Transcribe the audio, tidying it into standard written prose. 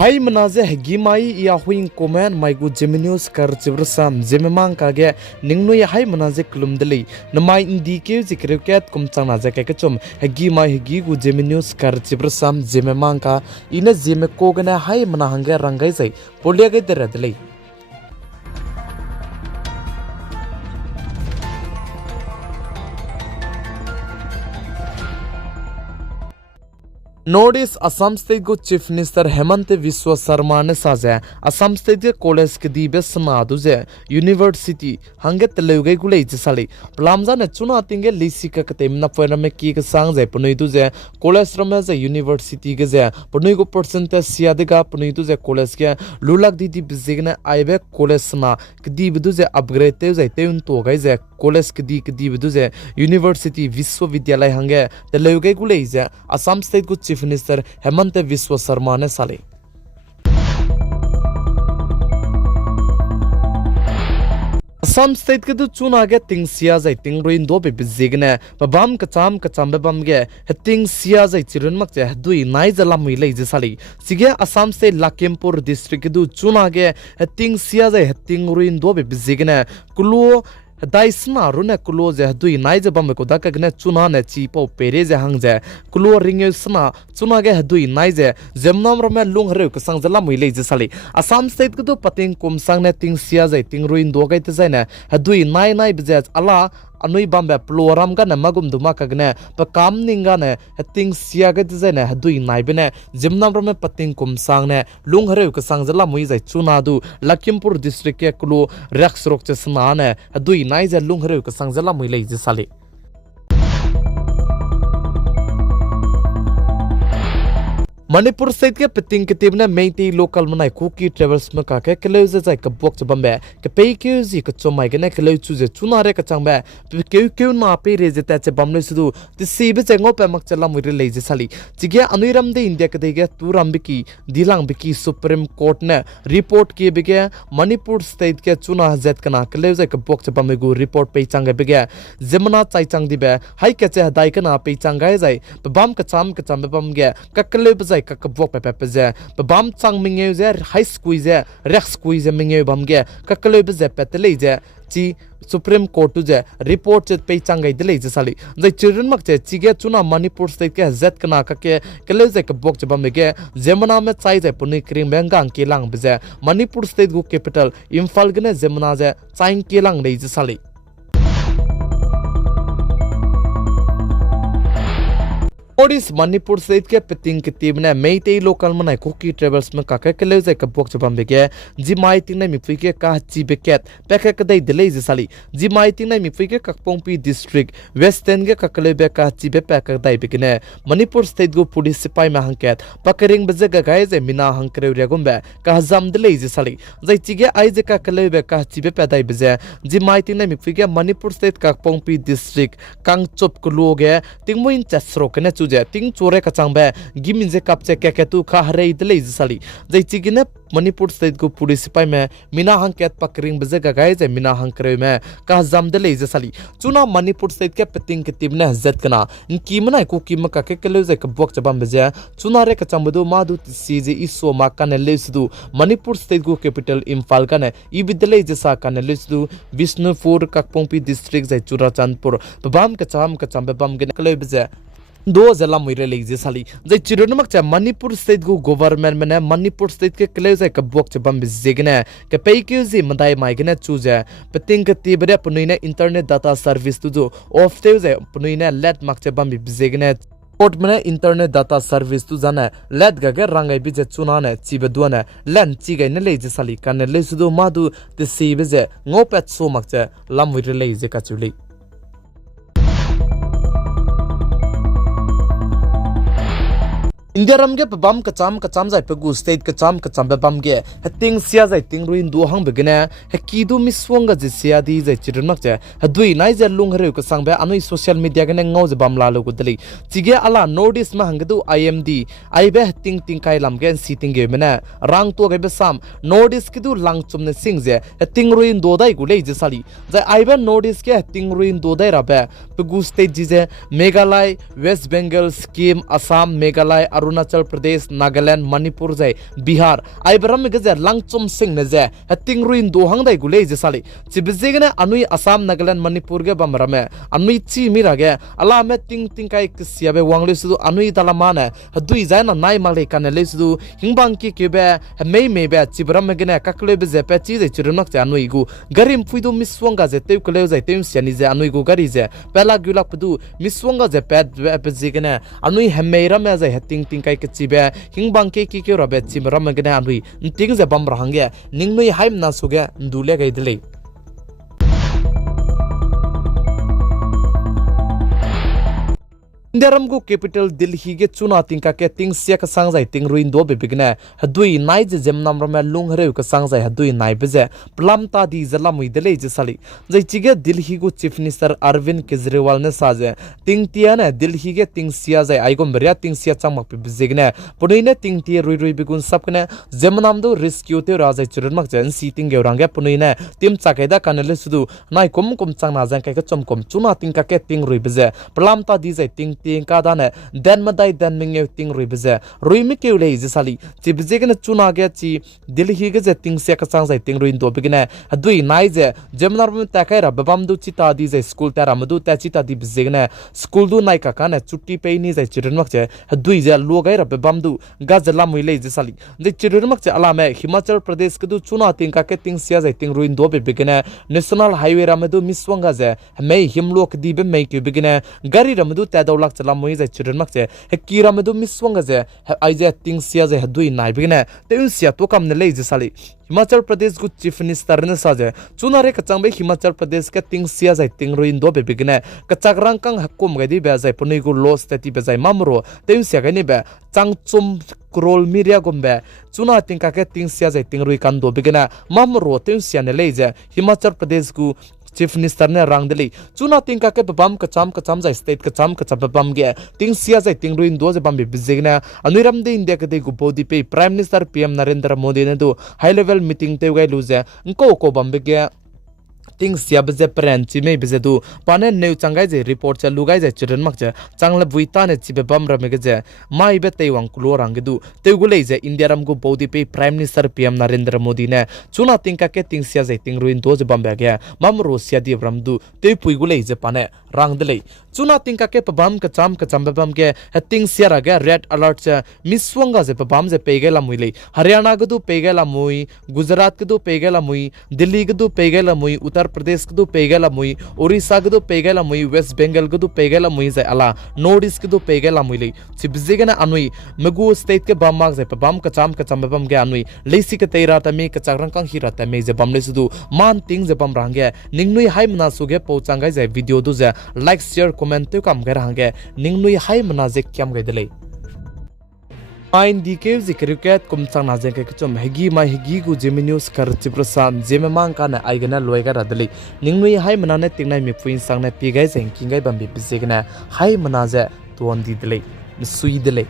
Hai menaze gimai ya huing komen maigu Geminius kar cibrasam Zememang kage ningnu ya hai menaze klumdeli namai indi ke zikreket kumchang naze ke kechum gimai gu Geminius kar cibrasam Zememang ka ina Zeme kogana hai menahangge rangai zai polia ge deradeli Notice Assam State go Chief Minister Hemant Biswa Sarma ne saze Assam State ge college ke dibe samadu ze University hange TELEU ge gulei jisali plamza ne chuna tinge lisi ka kate na poina me ki ka sang ze punoi du ze college rama ze University ge ze punoi go percentage siade ga punoi du ze college ge lulak di di bizigne aibe college na ke dibe du ze upgrade te ze te un to ga ze college ke di du ze University Vishwavidyalay hange TELEU ge gulei ze Assam State go Chief Minister Hemant Biswa Sarma ne sali Assam State ke du chuna ge ting sia zai ting ruin do be bizigne babam kacham babam ge ting sia zai chirun mak che dui nai jala mui lei je sali sige Assam State Lakhimpur district ke du chuna ge ting sia zai ting ruin do be bizigne kulo Daisna rune kulo je dui nai je bam ko da ka gne chuna ne chi po pere je hang je kulo ringe sna chuna ge dui nai je zemnam ro me lung hre ko sang jala mui le je sali Assam State ko do pating kum sang ne ting sia je ting ruin do ga te je ne dui nai bje ala anui bambe ploram ga na magum duma ka gne pa kam ninga ne ting sia ga te je ne dui nai bene zemnam ro me pating kum sang ne lung hre ko sang jala mui je chuna du Lakhimpur district ke kulo raks rok che sna ne dui nai je lung hre ko sang jala mui le je sali Manipur State ke peting ketibne meiti local manai cookie travels ma ka ke keleu je jai ka bok chabambe ke pei ke ji ka chomai gene keleu chu je chuna re ka changbe ke na pe re je ta che bamne sudu ti si be che ngo pe mak chala muri le je sali chige anuiram de India ke de ge turam biki dilang biki Supreme Court ne report ke be ge Manipur State ke chuna jet kana keleu je ka bok chabambe gu report pe chang be ge zemna chai chang dibe hai ke che dai kana pe chang gai jai bam ka cham bam ge ka keleu ka kabok pe ze bam chang mingeu ze high squeeze ze rek squeeze mingeu bam ge ka kalo be ze petele je chi Supreme Court tu je report che pe changai dele je sali jai children mak che chi ge chuna Manipur State ke zet kana ka ke kale je ka bok che bam ge zemana me chai je puni kring bengang ke lang be je Manipur State go capital Imphal gene zemana je chaing ke lang le je sali Odis Manipur State ke peting ketibne meitei local manai cookie travels me ka ke le je ka bok chabam be ge jimai ting nai mi pui ke ka chi beket pekha ka dai dele je sali jimai ting nai mi pui ke kakpongpi district western ge ka kale be ka chi be pekha dai be ne Manipur State go police sipai ma hangket pakering be je ga gai je mina hangkre re gombe ka jam dele je sali jai chi ge ai je ka kale be ka chi be pedai be je jimai ting nai mi pui ke Manipur State kakpongpi district kangchop ko lo ge tingmoin chasro ke ne je ting chore ka changbe gimin je kapche ke tu kha hare idle sali jai chigine Manipur State go police sipai me mina hangket pakring beje ga gai je mina hangkre me ka jam dele je sali chuna Manipur State ke peting ke tibne zet kana ki mana ko ki ma ka ke kele je ka bok chabam beje chuna re ka chambdu madu si je iso ma ka ne lesudu Manipur State go capital Imphal ka ne ibidle je sa ka ne lesudu Bishnupur kakpongpi district jai Churachandpur babam ka cham bam ge kele beje दो जिला मुरे ले जे साली जे चिरोनमक चा Manipur state को government में Manipur state के क्लेज के बॉक्स बम जेगने के पे के जी मदाई माइगने चूजे पतिंग के तिबरे पुनैने इंटरनेट डाटा सर्विस तु जो ऑफ ते जे पुनैने लेट मक बम जेगने कोर्ट में इंटरनेट डाटा सर्विस तु जाने लेट गगे रंगाई बिजे चुनाने चिबे दुने len चिगै ने ले जे साली कने ले सुदो मादु ते सिबे जे ngopet so मक चा लम मुरे ले जे कचुली India ramge pabam kacham zai pegu state kacham babam ge hating sia zai ting ruin do hang begene hakidu miswonga je sia di zai chirnak che hadui nai je lung hre ko sangbe anui social media gane ngau je bam la lo gudli chige ala notice ma hangdu IMD aibe hating kai lam gen sitting ge mena rang to ge be sam notice kidu lang chumne sing je hating ruin do dai gulei je sali zai aibe notice ke hating ruin do dai rabe pegu state ji je Meghalaya West Bengal scheme Assam Meghalaya Arunachal Pradesh Nagaland Manipur jai Bihar ai baram me ge langchom sing ne je hating ruin do hang dai gule je sali chibjegna anui Assam Nagaland Manipur ge bamrame anui chi mirage ala me ting kai kisiabe wangle su anui talamane hadui zaina nai male kanele su hingbang ki kebe me be chibram me gena kakle be je pe chi je chirunak cha anui gu garim fuidu miswanga je te kule je tem siani je anui gu gari je pela gulak pdu miswanga je pet be jegena anui hemeira me je ting kai kichibe hingbang ki robe chibram me gena anui ting je bam rahange ningnui haim na suge dule gai dile Indiaramgu capital Delhi ge chuna tingka ke ting sia ka sangjai ting ruin do bebigna hadui nai je jemnam rama lung hre ka sangjai hadui nai beje plamta di zalamui dele je sali jai chige Delhi gu chief minister Arvind Kejriwal ne saje ting tia ne Delhi ge ting sia jai aigom beria ting sia changmak bebigna puneine ting tia rui bigun sapkne jemnam do rescue te rajai churmak jen si ting ge rangge puneine tim chakaida kanele sudu nai kom changna jang kai ka chomkom chuna tingka ke ting rui beje plamta di jai ting ka dane den madai den mingeu ting ruibeje ruimi keule je sali chibje gena chuna ge chi Delhi ge je ting se ka sang jai ting ruin do bigene hadui nai je jemnar mu ta kai ra babam du chita di je school ta ramadu ta chita di bjegene school du nai ka kana chutti pe ni je chirunmak je hadui je lo gai ra babam du ga jala muile je sali je chirunmak je alame Himachal Pradesh ke du chuna ting ka ke ting sia jai ting ruin do be bigene national highway ramadu miswanga je mei himlok di be mei ke bigene gari ramadu ta dawlak chala moi jai chirunmak je kira medu miswanga je ai je ting sia je hadui nai bigene te sia to kam ne le je sali Himachal Pradesh gu chief minister ne saje chunare kachang be Himachal Pradesh ka ting sia jai ting ruin do be bigene kachagrang kang hakum ga di be jai puni gu lo stati be jai mamro te sia ga ni be changchum krol miria gombe chuna ting ka ke ting sia jai ting rui kan do bigene mamro te sia ne le je Himachal Pradesh gu chief minister ne rangdeli chuna tingka ke babam kacham jai state kacham babam ge ting sia jai ting ruin do je bam bizegna anuram de india ke de gupodi pe prime minister PM Narendra Modi ne do high level meeting te gai luze ko bambe ge ting sia beze pren chi me beze du panen neu changai je report cha lugai je chirun mak je changla buita ne chi be bam ra me ge je mai be tei wang kulo rang ge du te gulei je india ram go bodi pe prime minister PM Narendra Modi ne chuna ting ka ke ting sia je ting ruin do je bam be ge mam ro sia di ram du te pui gulei je pane rang de lei chuna ting ka ke pabam ka cham bam ge ting sia ra ge red alert cha miswanga je pabam je pe ge la muilei haryana ge du pe ge la mui gujarat ge du pe ge la mui delhi ge du pe ge la mui Uttar Pradesh kudu pegela mui Orissa kudu pegela mui West Bengal kudu pegela mui zai ala North East kudu pegela mui le chibzegena anui megu state ke bammak zai pabam kacham bam ge anui leisi ke teira ta me kacharang kang hira ta me je bam le sudu man ting je bam range ningnui haimna suge pauchangai zai video du je like share comment te kam ge range ningnui haimna je kyam ge dele Main dikeu zikriket kumchang najen ke kchom hegi ma hegi gu Zeme news kar chiprosan Zeme mang kana aigana loiga radli ningnui hai manane tingnai mi puin sangne pigai jeng kingai bambi bisegna hai manaje tuon didle sui dile